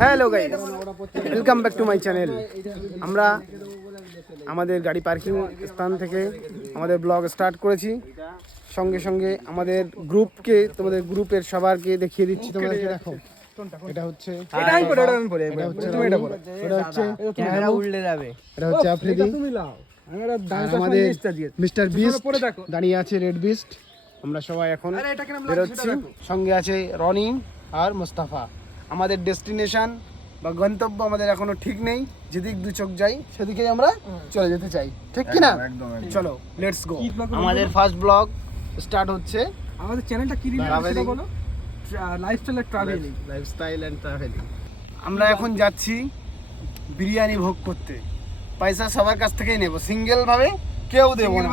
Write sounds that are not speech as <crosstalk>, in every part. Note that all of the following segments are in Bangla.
Hello guy welcome back to my channel আমরা আমাদের গাড়ি পার্কিং স্থান থেকে আমাদের ব্লগ স্টার্ট করেছি। সঙ্গে সঙ্গে আমাদের গ্রুপকে তোমাদের গ্রুপের সবারকে দেখিয়ে দিচ্ছি তোমাদেরকে। দেখো এটা হচ্ছে এটা আমি পরে এটা আমি পরে এটা হচ্ছে তুমি এটা পরে এটা হচ্ছে ক্যামেরা উল্টে যাবে। এটা হচ্ছে আফ্রিদি। তুমি লাও। আমি এটা আর ডান্সার আমাদের মিস্টার বিস্ট দাঁড়িয়ে আছে রেড বিস্ট আমরা সবাই এখন বেরোচ্ছি। সঙ্গে আছে রনি আর মুস্তাফা। আমাদের ডেস্টিনেশন বা গন্তব্য আমাদের এখনও ঠিক নেই যেদিক দু চোখ যাই সেদিকে আমরা চলে যেতে চাই। ঠিক কি না চলো লেটস গো আমাদের ফার্স্ট ব্লগ স্টার্ট হচ্ছে। আমাদের চ্যানেলটা কি Traveling. বলো? লাইফস্টাইল আর ট্রাভেলিং লাইফস্টাইল এন্ড ট্রাভেলিং আমরা এখন যাচ্ছি বিরিয়ানি ভোগ করতে। পয়সা সবার কাছ থেকেই নেব। সিঙ্গেল ভাবে কেউ দেবো না।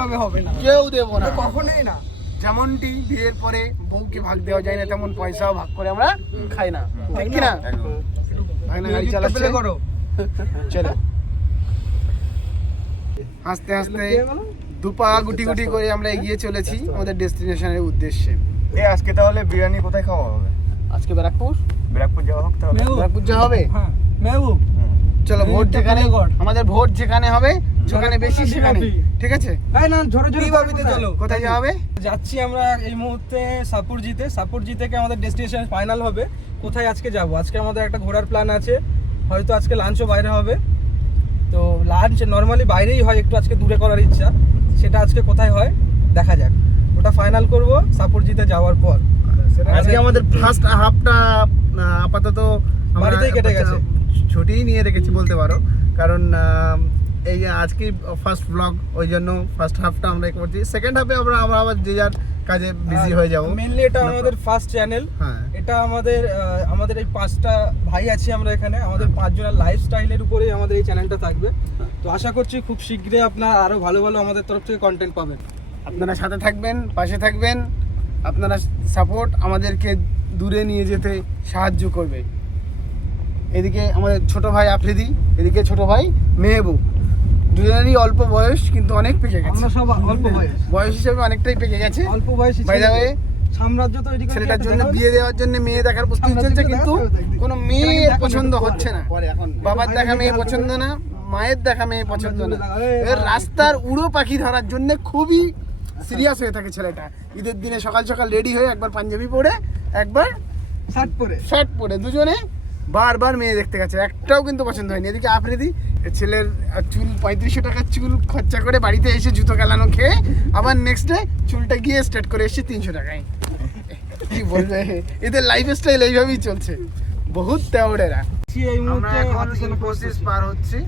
কেউ দেবো না। কখনোই না। যেমনটি বিয়ের পরে বউকে ভাগ দেওয়া যায় না তেমন পয়সাও ভাগ করে আমরা খাই না। ঠিক কি না ভাই না গাড়ি চালাচ্ছে। করো। চলো। হাসতে হাসতে দুপা গুটি গুটি করে আমরা এগিয়ে চলেছি আমাদের ডেস্টিনেশনের উদ্দেশ্যে। এ আজকে তাহলে বিরিয়ানি কোথায় খাওয়া হবে? আজকে ব্যারাকপুর। ব্যারাকপুর যাওয়া হোক তাহলে। ব্যারাকপুর যা হবে? হ্যাঁ মেহবুব। চলো ভোট যেখানে কর। আমাদের ভোট যেখানে হবে যেখানে বেশি সেখানে। ঠিক আছে? এই না ঝরে ঝরে ভাবিতে চলো কোথায় যাওয়া হবে? যাচ্ছি আমরা এই মুহূর্তে সাপুরজিতে। সাপুরজি থেকে আমাদের ডেস্টিনেশন ফাইনাল হবে। কোথায় আজকে যাব? আজকে আমাদের একটা ঘোরার প্ল্যান আছে। হয়তো আজকে লাঞ্চও বাইরে হবে। তো লাঞ্চ নর্মালি বাইরেই হয় একটু আজকে দূরে করার ইচ্ছা। সেটা আজকে কোথায় হয়? দেখা যাক। ওটা ফাইনাল করব সাপুরজিতে যাওয়ার পর। আজকে আমাদের ফার্স্ট হাফটা আপাতত বাড়িতেই কেটে গেছে। ছুটিই নিয়ে রেখেছি বলতে পারো। কারণ এই যে আজকে ফার্স্ট ব্লগ ওই জন্য ফার্স্ট হাফটা আমরা করছি। সেকেন্ড হাফে আমরা আমরা আবার যে যার কাজে বিজি হয়ে যাব। মেনলি এটা আমাদের ফার্স্ট চ্যানেল হ্যাঁ। এটা আমাদের আমাদের এই পাঁচটা ভাই আছি আমরা এখানে। আমাদের পাঁচজনের লাইফস্টাইলের উপরেই আমাদের এই চ্যানেলটা থাকবে। তো আশা করছি খুব শীঘ্রই আপনারা আরও ভালো ভালো আমাদের তরফ থেকে কন্টেন্ট পাবেন। আপনারা সাথে থাকবেন পাশে থাকবেন। আপনারা সাপোর্ট আমাদেরকে দূরে নিয়ে যেতে সাহায্য করবে। এদিকে আমাদের ছোট ভাই আফ্রিদি এদিকে ছোট ভাই মেহবুব। দুজনেরই অল্প বয়স কিন্তু অনেক পেকে গেছে। আমরা সব অল্প বয়স। বয়স হিসেবে অনেকটাই পেকে গেছে। অল্প বয়সী ওয়ে সাম্রাজ্য তৈরি করে ছেলেটার জন্য বিয়ে দেওয়ার জন্য মেয়ে দেখার প্রস্তুতি চলছে কিন্তু কোনো মেয়ের পছন্দ হচ্ছে না। বাবার দেখা মেয়ে পছন্দ না মায়ের দেখা মেয়ে পছন্দ না। এর রাস্তার উড়ো পাখি ধরার জন্য খুবই সিরিয়াস হয়ে থাকে ছেলেটা। ঈদের দিনে সকাল সকাল রেডি হয়ে একবার পাঞ্জাবি পরে একবার শার্ট পরে। শার্ট পরে। দুজনে বারবার মেয়ে দেখতে গেছে একটাও কিন্তু পছন্দ হয়নি। এদিকে আফ্রিদি ছেলের চুল পঁয়ত্রিশশো টাকার চুল খরচা করে বাড়িতে এসে জুতো কেলানো খেয়ে আবার নেক্সট ডে চুলটা গিয়ে স্ট্রেট করে এসেছে তিনশো টাকায়। কি বলবে? এদের লাইফ স্টাইল এইভাবেই চলছে। বহুত তেওড়েরা। এই আমরা মুহূর্তে এখন ইনফোসিস পার হচ্ছি।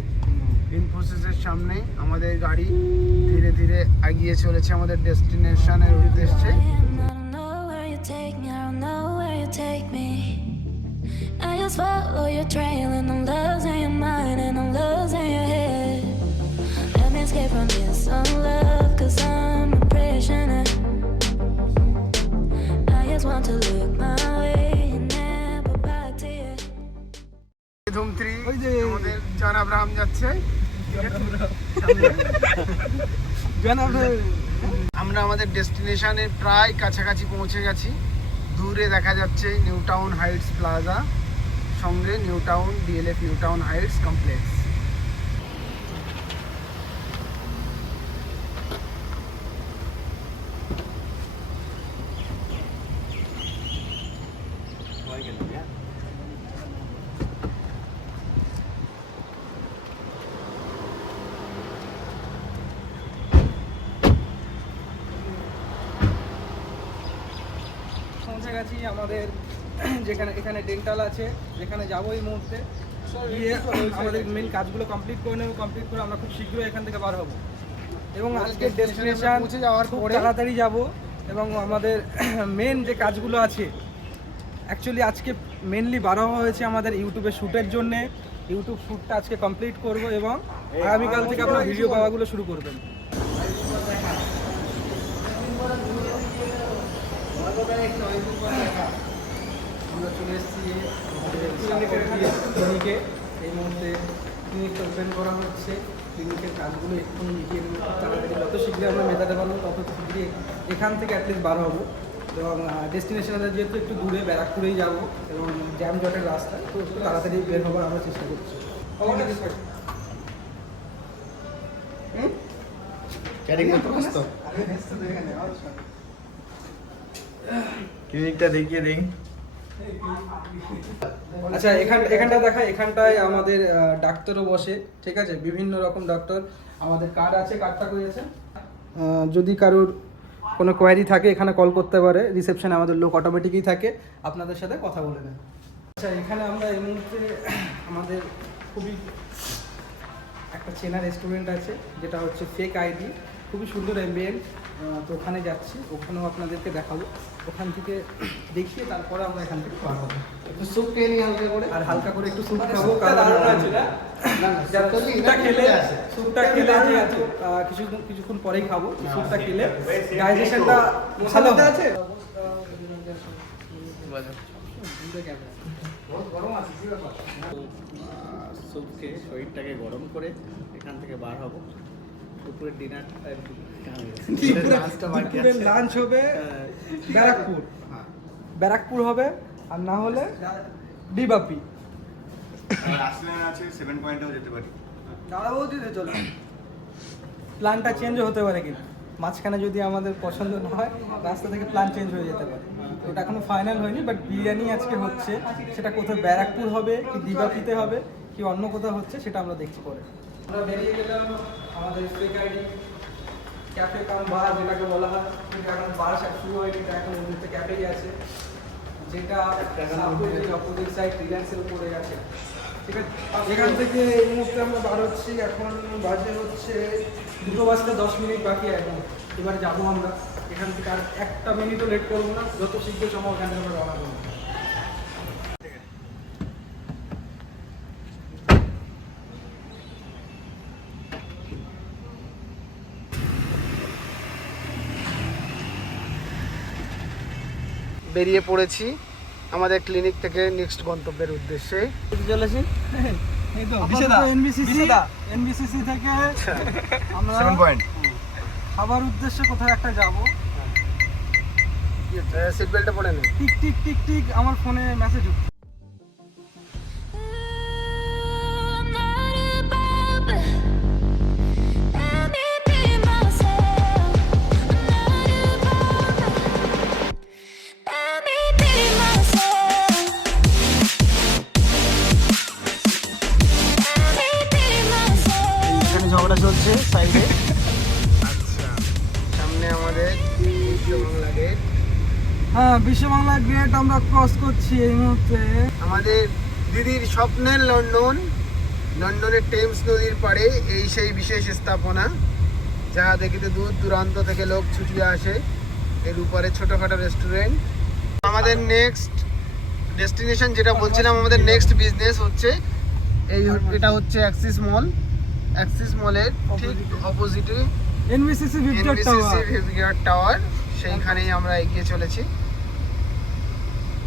ইনফোসিসের সামনে আমাদের গাড়ি ধীরে ধীরে এগিয়ে চলেছে আমাদের ডেস্টিনেশনের উদ্দেশ্যে। Just follow your trail and I'm losing your mind and I'm losing your head. Let me escape from this unlove, cause I'm a prisoner. I just want to look my way and never back to you. ধুমত্রি আমাদের জন আব্রাহাম যাচ্ছে জান আমরা আমাদের ডেস্টিনেশনের প্রায় কাছাকাছি পৌঁছে গেছি দূরে দেখা যাচ্ছে নিউ টাউন হাইটস প্লাজা সঙ্গে New Town DLF New Town Heights complex. পৌঁছে গেছি আমাদের <clears throat> যেখানে এখানে ডেন্টাল আছে যেখানে যাব এই মুহূর্তে। গিয়ে আমাদের মেন কাজগুলো কমপ্লিট করে নেব কমপ্লিট করে আমরা খুব শীঘ্রই এখান থেকে বার হব। এবং আজকে ডেস্টিনেশন পৌঁছে যাওয়ার খুব পরে তাড়াতাড়ি যাব এবং আমাদের <clears throat> মেন যে কাজগুলো আছে অ্যাকচুয়ালি আজকে মেনলি বার হওয়া হয়েছে আমাদের ইউটিউবে শ্যুটের জন্যে। ইউটিউব শ্যুটটা আজকে কমপ্লিট করব এবং আগামীকাল থেকে আপনার ভিডিও পাওয়াগুলো শুরু করবেন। আমরা চলে এসেছি ক্লিনিকে এই মুহূর্তে ক্লিনিকটা ওপেন করা হচ্ছে। ক্লিনিকের কাজগুলো এক্ষুনি মিটিয়ে নেব তাড়াতাড়ি। যত শীঘ্রই আমরা মেটাতে পারব তত শীঘ্রই এখান থেকে অ্যাটলিস্ট বার হব। এবং ডেস্টিনেশন যেহেতু একটু দূরে ব্যারাকপুরেই যাব এবং জ্যাম জটের রাস্তা তো একটু তাড়াতাড়ি বের হবার আমরা চেষ্টা করছি। ক্লিনিকটা দেখিয়ে দিন আচ্ছা এখান এখানটা দেখা এখানটায় আমাদের ডাক্তারও বসে, ঠিক আছে? বিভিন্ন রকম ডাক্তার আমাদের কার্ড আছে কার্ডটা করেছে যদি কারোর কোনো কোয়ারি থাকে, এখানে কল করতে পারে। রিসেপশনে আমাদের লোক অটোমেটিকই থাকে, আপনাদের সাথে কথা বলে নেন আচ্ছা এখানে আমরা এই মুহূর্তে আমাদের খুবই একটা চেনা রেস্টুরেন্ট আছে, যেটা হচ্ছে ফেক আইডি খুবই সুন্দর অ্যাম্বিয়েন্ট তো ওখানে যাচ্ছি ওখানেও আপনাদেরকে দেখাবো। ওখান থেকে দেখিয়ে তারপরে আমরা এখান থেকে বার হব। একটু স্যুপ খেয়ে নিই হালকা করে। আর হালকা করে একটু স্যুপ খাব স্যুপটা কারণ আছে না? না, না, যারা স্যুপটা খেলে আহ, কিছুক্ষণ কিছুক্ষণ পরেই খাব স্যুপটা খেলে। ডাইজেশনটা ভালো আছে? স্যুপ খেয়ে শরীরটাকে গরম করে এখান থেকে বার হব। ডিনার লাঞ্চ হবে? ব্যারাকপুর। ব্যারাকপুর হবে আর না হলে ডিবাপি আসলে আছে সেভেন পয়েন্টেও যেতে পারি। দাঁড়াবো দিতে চলো। প্ল্যানটা চেঞ্জও হতে পারে কিন্তু। মাঝখানে যদি আমাদের পছন্দ না হয় রাস্তা থেকে প্ল্যান চেঞ্জ হয়ে যেতে পারে। ওটা এখনও ফাইনাল হয়নি বাট বিরিয়ানি আজকে হচ্ছে। সেটা কোথাও ব্যারাকপুর হবে কি দিবাপিতে হবে কি অন্য কোথাও হচ্ছে সেটা আমরা দেখছি পরে। আমরা বেরিয়ে গেলাম আমাদের fake ID cafe cum bar যেটাকে বলা হয় কিন্তু এখন বার শুরু হয়নি এটা এখন মুহূর্তে ক্যাফেই আছে। যেটা অপোজিট সাইড রিলায়েন্সের উপরে আছে। ঠিক আছে? এখান থেকে এই মুহূর্তে আমরা বার হচ্ছি এখন বাজে হচ্ছে দুটো বাজতে দশ মিনিট বাকি এখন এবার যাব আমরা। এখান থেকে আর একটা মিনিটও লেট করব না। যত শীঘ্র সম্ভব ওখান থেকে আমরা রওনা করব। বেরিয়ে পড়েছি আমাদের ক্লিনিক থেকে নেক্সট গন্তব্যের উদ্দেশ্যে। চলেছি এই তো এনবিসিসি এনবিসিসি থেকে আমরা খাবার উদ্দেশ্যে কোথাও একটা যাব? সিট বেল্টটা পড়ে টিক টিক টিক টিক আমার ফোনে মেসেজ হ্যাঁ বিশ্ব বাংলা গেট আমরা ক্রস করছি এই মুহূর্তে। আমাদের দিদির স্বপ্নের লন্ডন লন্ডনের টেমস নদীর পাড়ে এই সেই বিশেষ স্থাপনা যা দেখিতে দূর দূরান্ত থেকে লোক ছুটিয়ে আসে। এর উপরে ছোটোখাটো রেস্টুরেন্ট আমাদের নেক্সট ডেস্টিনেশন যেটা বলছিলাম আমাদের নেক্সট বিজনেস হচ্ছে এই এটা হচ্ছে অ্যাক্সিস মল অ্যাক্সিস মলের ঠিক অপোজিটে এনবিসিসি ভিভিআর টাওয়ার সেইখানেই আমরা এগিয়ে চলেছি।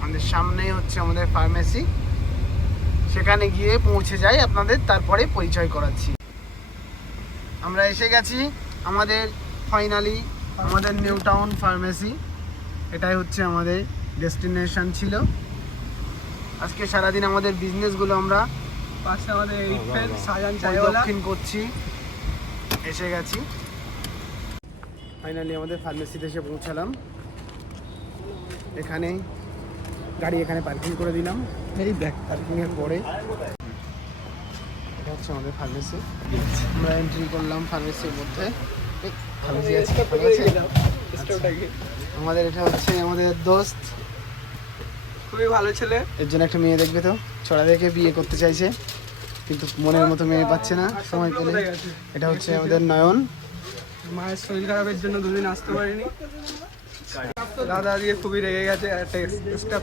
আমাদের সামনেই হচ্ছে আমাদের ফার্মেসি সেখানে গিয়ে পৌঁছে যাই আপনাদের তারপরে পরিচয় করাচ্ছি। আমরা এসে গেছি আমাদের ফাইনালি আমাদের নিউ টাউন ফার্মেসি এটাই হচ্ছে আমাদের ডেস্টিনেশন ছিল। আজকে সারাদিন আমাদের বিজনেসগুলো আমরা পাশে আমাদের সাজান পরিদক্ষিণ করছি। এসে গেছি। ফাইনালি আমাদের ফার্মেসিতে এসে পৌঁছালাম। এখানে গাড়ি এখানে পার্কিং করে দিলাম। এই দেখ পার্কিংয়ের পরে। এটা হচ্ছে আমাদের ফার্মেসি আমরা এন্ট্রি করলাম ফার্মেসির মধ্যে। ফার্মেসি আছে? আচ্ছা। আমাদের এটা হচ্ছে আমাদের দোস্ত। খুবই ভালো ছেলে। এর জন্য একটা মেয়ে দেখবে তো। ছড়া দেখে বিয়ে করতে চাইছে। কিন্তু মনের মতো মেয়ে পাচ্ছে না সময় পেলে। এটা হচ্ছে আমাদের নয়ন। মায়ের শরীর খারাপের জন্য দুদিন আসতে পারিনি। দাদা দিয়ে খুবই রেগে গেছে। একটা স্টাফ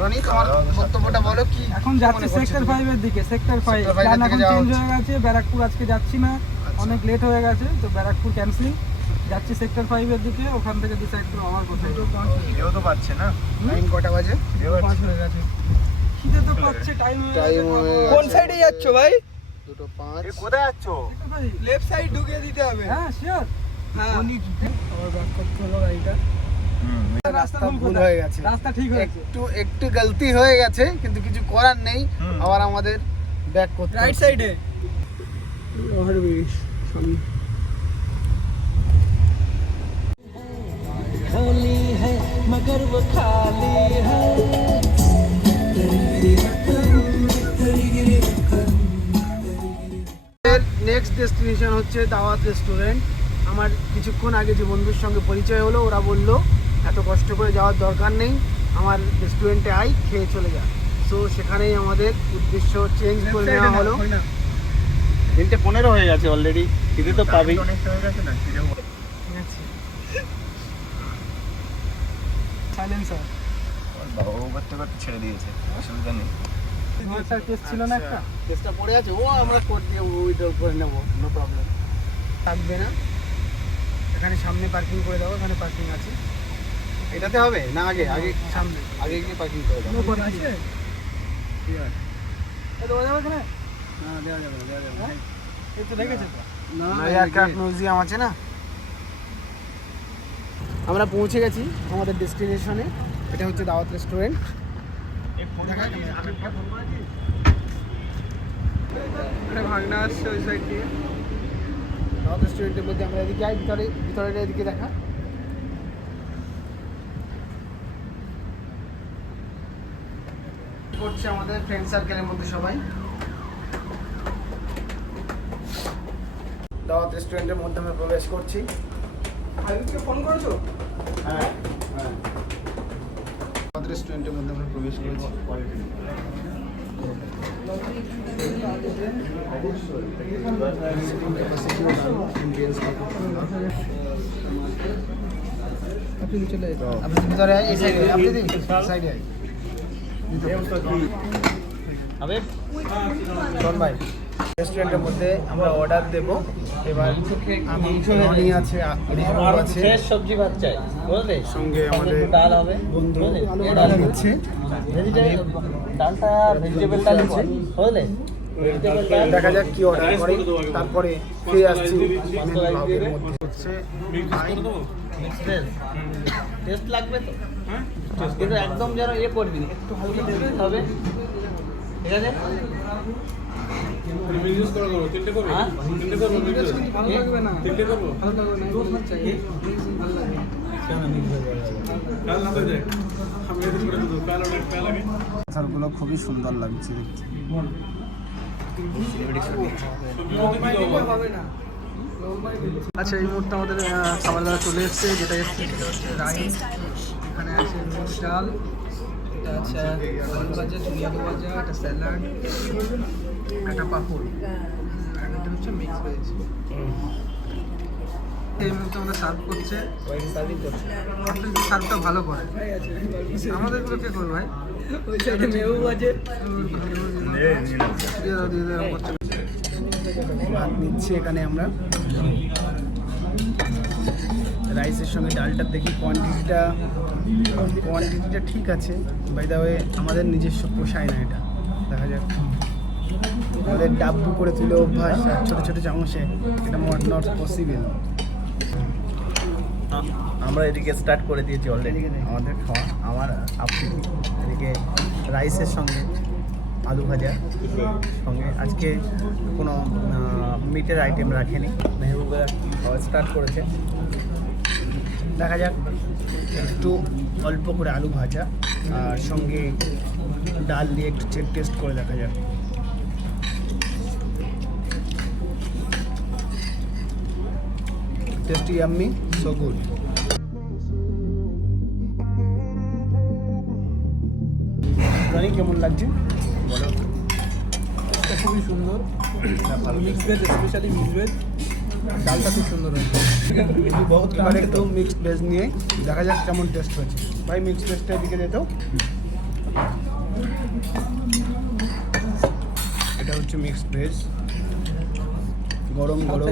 রনি তোমার বক্তব্যটা বলো কি এখন কি যাচ্ছে করছ সেক্টর তুমি? ফাইভের দিকে সেক্টর ফাইভ Sector five এর প্ল্যান এখন চেঞ্জ হয়ে গেছে ব্যারাকপুর আজকে যাচ্ছি না আচ্ছা। অনেক লেট হয়ে গেছে তো ব্যারাকপুর ক্যান্সেলিং যাচ্ছি সেক্টর ফাইভের দিকে ওখান থেকে ডিসাইড আমার কোথায় কেউ তো পাচ্ছে না। টাইম কটা বাজে? পাঁচ হয়ে গেছে। খিদে তো পাচ্ছে টাইম। কোন এ যাচ্ছ ভাই? দুটো পাঁচ। কোথায় যাচ্ছ? লেফট সাইড ঢুকিয়ে দিতে হবে। হ্যাঁ শিওর হ্যাঁ। আবার ব্যাক করতে হলো গাড়িটা। রাস্তা ভুল হয়ে গেছে। রাস্তা ঠিক একটু একটু গলতি হয়ে গেছে কিন্তু কিছু করার নেই। আবার আমাদের ব্যাক করতে রাইট হচ্ছে। সাইডে নেক্সট ডেস্টিনেশন হচ্ছে দাওয়াত রেস্টুরেন্ট আমার কিছুক্ষণ আগে যে বন্ধুর সঙ্গে পরিচয় হলো ওরা বলল এত কষ্ট করে যাওয়ার দরকার নেই। আমার রেস্টুরেন্টে আই খেয়ে চলে যা। সো সেখানেই আমাদের উদ্দেশ্য চেঞ্জ করে নেওয়া হলো। তিনটে পনেরো হয়ে গেছে অলরেডি খিদে তো পাবেই। অনেকটা হয়ে গেছে না? খিদেও সাইলেন্সার বাবা ও করতে করতে ছেড়ে দিয়েছে অসুবিধা নেই। ছিল না একটা? চেষ্টা পড়ে আছে। ও আমরা করে দিয়ে ওইটা করে নেব নো প্রবলেম থাকবে না। এখানে সামনে পার্কিং করে দাও এখানে পার্কিং আছে। এটাতে হবে? না আগে আগে সামনে। আগে গিয়ে পার্কিং করে দাও। কথা আছে? এ দেওয়া যাবে এখানে না দেওয়া যাবে না দেওয়া যাবে না। এই তো লেগেছে তো। মিউজিয়াম আছে না? আমরা পৌঁছে গেছি আমাদের ডেস্টিনেশনে এটা হচ্ছে দাওয়াত রেস্টুরেন্ট ভাগনা আসছে ওই সাইড দিয়ে। দাওয়াত রেস্টুরেন্টের মধ্যে আমরা এদিকে যাই ভিতরে ভিতরে এদিকে দেখা। করছে আমাদের ফ্রেন্ড সার্কেলের মধ্যে সবাই। দাওয়াত রেস্টুরেন্টের মধ্যে আমরা প্রবেশ করছি। হাবিবকে ফোন করেছ? হ্যাঁ হ্যাঁ। দাওয়াত রেস্টুরেন্টের মধ্যে আমরা প্রবেশ করেছি। আপনি চলে আপনি ভিতরে এই সাইডে আপনি দিন সাইডে ভাই। রেস্টুরেন্টের মধ্যে আমরা অর্ডার দেব। এবার আমি নিয়ে আছে আলু আছে। সবজি ভাত চাই বুঝলে? সঙ্গে আমাদের ডাল হবে বন্ধু ডাল ভেজিটেবল ডালটা ভেজিটেবল ডাল আছে। বুঝলে? দেখা যাক কি অর্ডার করে। তারপরে ফিরে আসছি হচ্ছে টেস্ট লাগবে তো? কিন্তু একদম যেন ইয়ে করবি একটু হালকা হবে। ঠিক আছে? হ্যাঁ? খুবই সুন্দর লাগছে দেখতে। আচ্ছা এই মুহূর্তে আমাদের খাবার দাবার চলে এসেছে যেটা এসছে সেটা হচ্ছে রাইস। এখানে আছে মুগ ডাল এটা আছে আলু ভাজা ঝুড়ি আলু ভাজা একটা স্যালাড একটা পাঁপড়। আর এটা হচ্ছে মিক্স ভেজ এই মুহূর্তে আমাদের সার্ভ করছে। সার্ভটা ভালো করে আমাদেরগুলো কে করবে ভাই? ওই সাইডে মেউ আছে দিয়ে দাও দিয়ে দাও। ভাত নিচ্ছি এখানে আমরা। রাইসের সঙ্গে ডালটা দেখি কোয়ান্টিটিটা কোয়ান্টিটিটা ঠিক আছে। বাই দা ওয়ে আমাদের নিজস্ব পোষায় না এটা। দেখা যাক। আমাদের ডাব্বু করে তুলে অভ্যাস আর ছোটো ছোটো চামচে এটা নট পসিবল আমরা এদিকে স্টার্ট করে দিয়েছি অলরেডি আমাদের খাওয়া আমার আপনি এদিকে রাইসের সঙ্গে আলু ভাজা। সঙ্গে আজকে কোনো মিটের আইটেম রাখেনি। মেহবুবেরা স্টার্ট করেছে। দেখা যাক। একটু অল্প করে আলু ভাজা আর সঙ্গে ডাল দিয়ে একটু চেক টেস্ট করে দেখা যাক। টেস্টি আমি সো গুড রানি কেমন লাগছে? বলো। খুবই সুন্দর। Mix veg specially mix veg ডালটা খুব সুন্দর হয়েছে। এবার একটু মিক্সড ভেজ নিয়ে দেখা যাক কেমন টেস্ট হয়েছে। ভাই মিক্সড ভেজটা এদিকে যেত এটা হচ্ছে মিক্সড ভেজ গরম গরম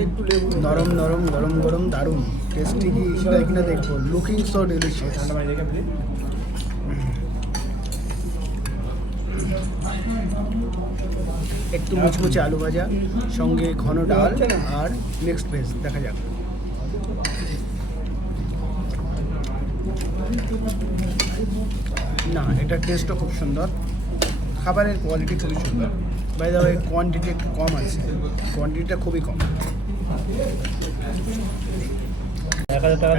নরম নরম গরম গরম দারুণ। টেস্টি কি সেটা কিনা দেখব। লুকিং সো ডেলিশিয়াস দেখে you. একটু মুচমুচে আলু ভাজা সঙ্গে ঘন ডাল আর মিক্সড ভেজ দেখা যাক। না এটার টেস্টও খুব সুন্দর। খাবারের কোয়ালিটি খুবই সুন্দর। বাই দা ওয়ে কোয়ান্টিটি একটু কম আছে। কোয়ান্টিটিটা খুবই কম।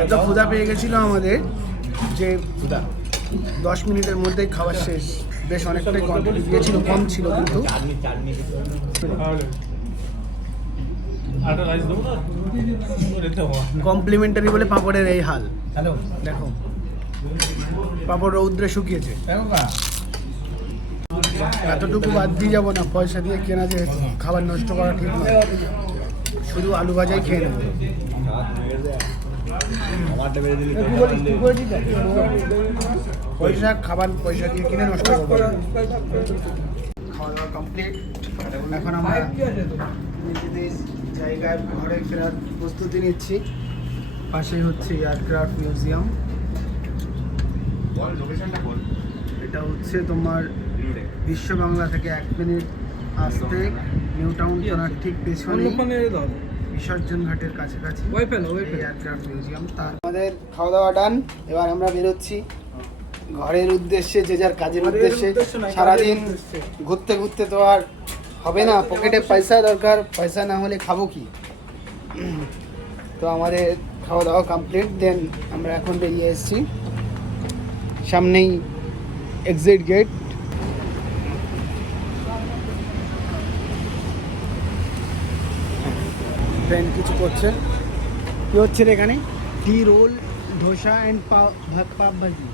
এত ক্ষুধা পেয়ে গেছিল আমাদের যে ক্ষুধা? দশ মিনিটের মধ্যেই খাবার শেষ। বেশ অনেকটাই কোয়ান্টিটি দিয়েছিল কম ছিল কিন্তু। কমপ্লিমেন্টারি বলে পাঁপড়ের এই হাল। হ্যালো। দেখো পাঁপড় রৌদ্রে শুকিয়েছে। এতটুকু বাদ দিয়ে যাব না পয়সা দিয়ে কেনা যে খাবার নষ্ট করা ঠিক নয় শুধু আলু ভাজাই খেয়ে নেব। পয়সা খাবার পয়সা দিয়ে কিনে নষ্ট করব। খাওয়া দাওয়া কমপ্লিট এখন আমরা নিজেদের জায়গায় ঘরে ফেরার প্রস্তুতি নিচ্ছি। পাশে হচ্ছে এয়ারক্রাফট মিউজিয়াম বল এটা হচ্ছে তোমার বিশ্ব বাংলা থেকে এক মিনিট আসতে। নিউ টাউন থানার ঠিক পেছনে বিসর্জন ঘাটের কাছাকাছি। এয়ারক্রাফট মিউজিয়াম তার আমাদের খাওয়া দাওয়া ডান এবার আমরা বেরোচ্ছি। ঘরের উদ্দেশ্যে যে যার কাজের উদ্দেশ্যে সারাদিন ঘুরতে ঘুরতে তো আর হবে না পকেটে পয়সা দরকার পয়সা না হলে খাব কি? তো আমাদের খাওয়া দাওয়া কমপ্লিট দেন আমরা এখন বেরিয়ে এসেছি। সামনেই এক্সিট গেট কিছু করছে? কি হচ্ছে এখানে? টি রোল ধোসা অ্যান্ড পাও ভাত পাপ ভাজি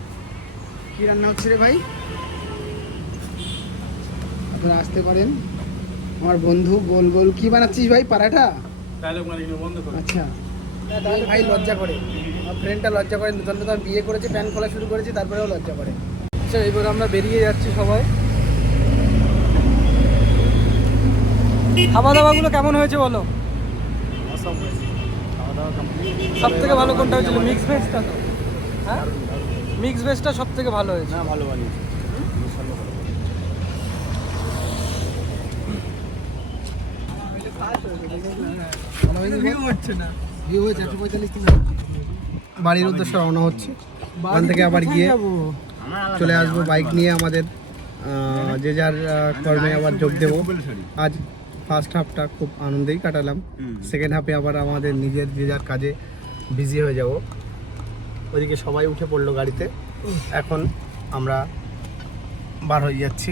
কি রান্না হচ্ছে রে ভাই? আপনারা আসতে পারেন। আমার বন্ধু গোল গোল। কি বানাচ্ছিস ভাই পারাঠা? আচ্ছা। তাহলে ভাই লজ্জা করে। আমার ফ্রেন্ডটা লজ্জা করে নতুন নতুন বিয়ে করেছে প্যান খোলা শুরু করেছে তারপরেও লজ্জা করে। আচ্ছা এবার আমরা বেরিয়ে যাচ্ছি সবাই। খাওয়া দাওয়াগুলো কেমন হয়েছে বলো? সব থেকে ভালো কোনটা হয়েছিল? মিক্স ভেজটা তো। হ্যাঁ? মিক্স ভেজটা সব থেকে ভালো হয়েছে। না ভালো বানিয়েছে। বাড়ির উদ্দেশ্যে রওনা হচ্ছে। ওখান থেকে আবার গিয়ে চলে আসব বাইক নিয়ে আমাদের যে যার কর্মে আবার যোগ দেবো। আজ ফার্স্ট হাফটা খুব আনন্দেই কাটালাম। সেকেন্ড হাফে আবার আমাদের নিজের যে যার কাজে বিজি হয়ে যাব। ওইদিকে সবাই উঠে পড়ল গাড়িতে। এখন আমরা বার হয়ে যাচ্ছি।